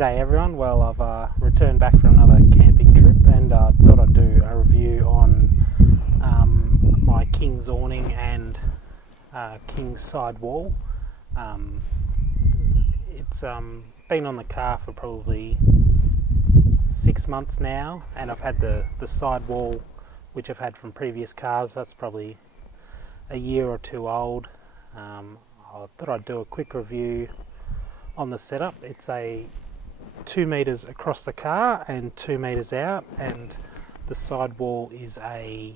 G'day everyone. Well, I've returned back from another camping trip and thought I'd do a review on my King's awning and King's sidewall. It's been on the car for probably 6 months now, and I've had the sidewall, which I've had from previous cars. That's probably a year or two old. I thought I'd do a quick review on the setup. It's a 2 meters across the car and 2 meters out, and the sidewall is a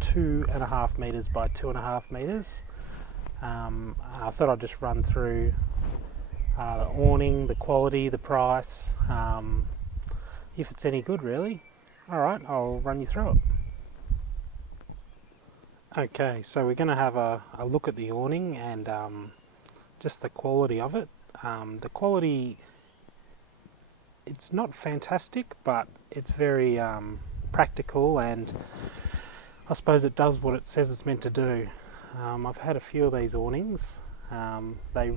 2.5 meters by 2.5 meters. I thought I'd just run through the awning, the quality, the price, if it's any good really. Alright, I'll run you through it. Okay, so we're going to have a look at the awning and just the quality of it. The quality, it's not fantastic, but it's very practical, and I suppose it does what it says it's meant to do. I've had a few of these awnings. They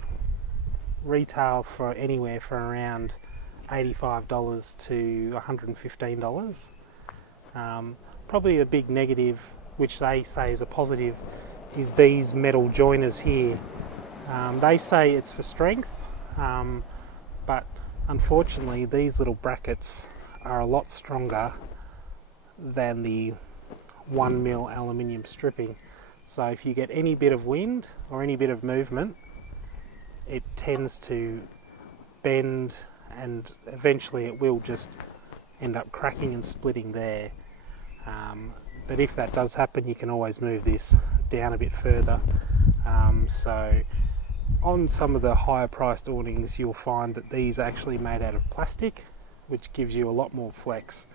retail for anywhere from around $85 to $115. Probably a big negative, which they say is a positive, is these metal joiners here. They say it's for strength, but unfortunately these little brackets are a lot stronger than the 1mm aluminium stripping. So if you get any bit of wind or any bit of movement, it tends to bend, and eventually it will just end up cracking and splitting there. But if that does happen, you can always move this down a bit further. So on some of the higher priced awnings, you'll find that these are actually made out of plastic, which gives you a lot more flex.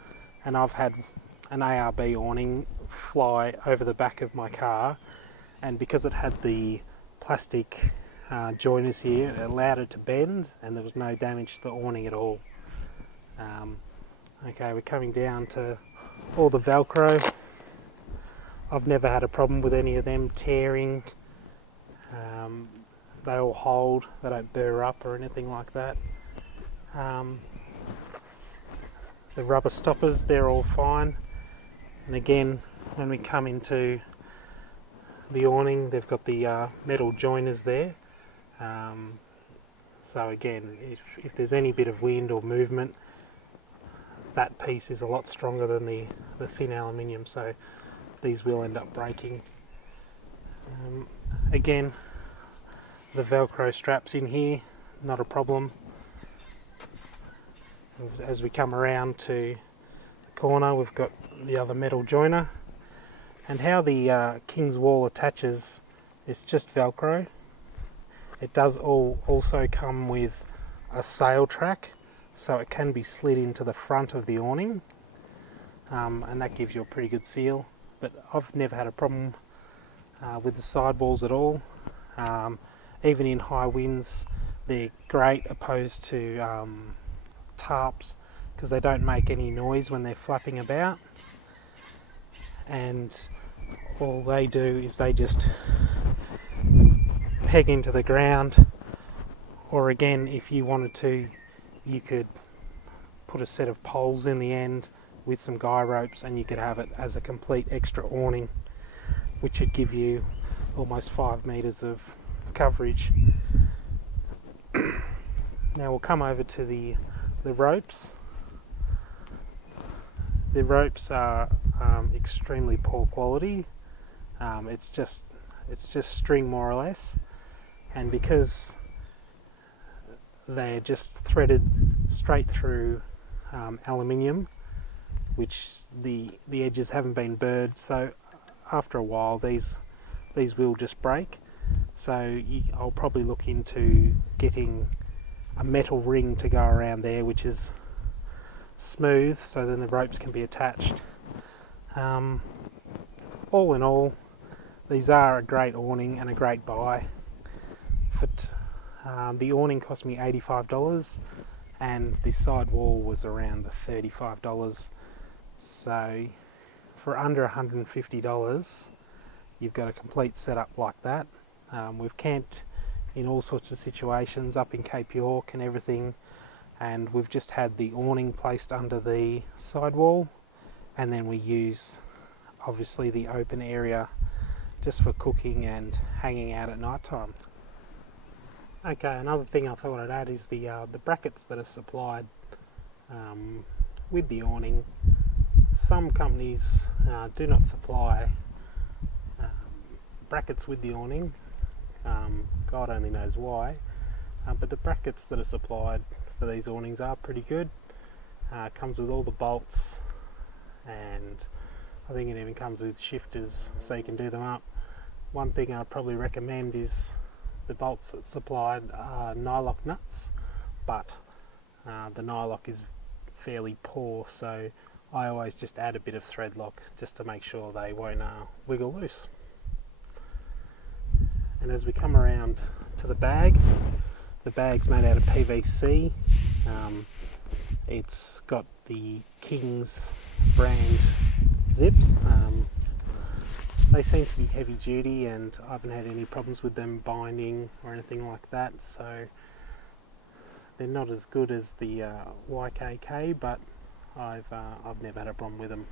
And I've had an ARB awning fly over the back of my car, and because it had the plastic joiners here, it allowed it to bend, and there was no damage to the awning at all. Okay, we're coming down to all the Velcro. I've never had a problem with any of them tearing. They all hold, they don't burr up or anything like that. The rubber stoppers, they're all fine. And again, when we come into the awning, they've got the metal joiners there. So again, if there's any bit of wind or movement, that piece is a lot stronger than the thin aluminium, so these will end up breaking. Again, the Velcro straps in here, not a problem. As we come around to the corner, we've got the other metal joiner. And how the King's wall attaches, it's just Velcro. It does also come with a sail track, so it can be slid into the front of the awning, and that gives you a pretty good seal. But I've never had a problem with the sidewalls at all. Even in high winds, they're great opposed to tarps, because they don't make any noise when they're flapping about. And all they do is they just peg into the ground, or again, if you wanted to, you could put a set of poles in the end with some guy ropes, and you could have it as a complete extra awning, which would give you almost 5 meters of coverage. Now we'll come over to the ropes. The ropes are extremely poor quality. It's just string, more or less, and because they're just threaded straight through aluminium, which the edges haven't been burred, so after a while these will just break. So I'll probably look into getting a metal ring to go around there, which is smooth, so then the ropes can be attached. All in all, these are a great awning and a great buy. The awning cost me $85, and the sidewall was around the $35. So for under $150, you've got a complete setup like that. We've camped in all sorts of situations up in Cape York and everything, and we've just had the awning placed under the sidewall, and then we use obviously the open area just for cooking and hanging out at night time. Okay, another thing I thought I'd add is the brackets that are supplied with the awning. Some companies do not supply brackets with the awning. God only knows why, but the brackets that are supplied for these awnings are pretty good. Comes with all the bolts, and I think it even comes with shifters so you can do them up. One thing I'd probably recommend is the bolts that's supplied are nylock nuts, but the nylock is fairly poor, so I always just add a bit of thread lock just to make sure they won't wiggle loose. And as we come around to the bag's made out of PVC. It's got the King's brand zips. They seem to be heavy duty, and I haven't had any problems with them binding or anything like that, so they're not as good as the YKK, but I've never had a problem with them.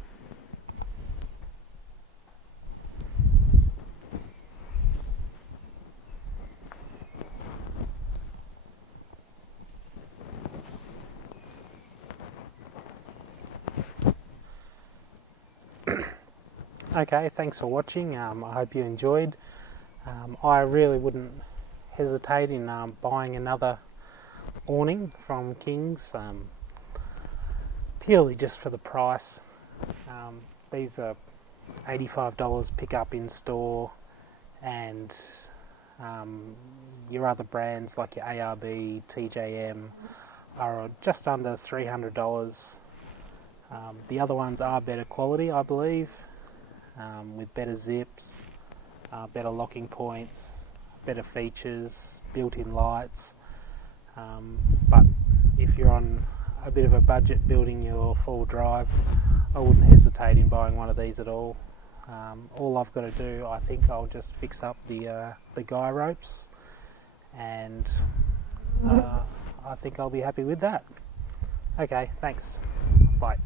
Okay, thanks for watching. I hope you enjoyed. I really wouldn't hesitate in buying another awning from King's, purely just for the price. These are $85 pick up in store, and your other brands like your ARB, TJM are just under $300. The other ones are better quality, I believe, with better zips, better locking points, better features, built-in lights. But if you're on a bit of a budget building your full drive, I wouldn't hesitate in buying one of these at all. All I've got to do, I think I'll just fix up the guy ropes, and I think I'll be happy with that. Okay, thanks. Bye.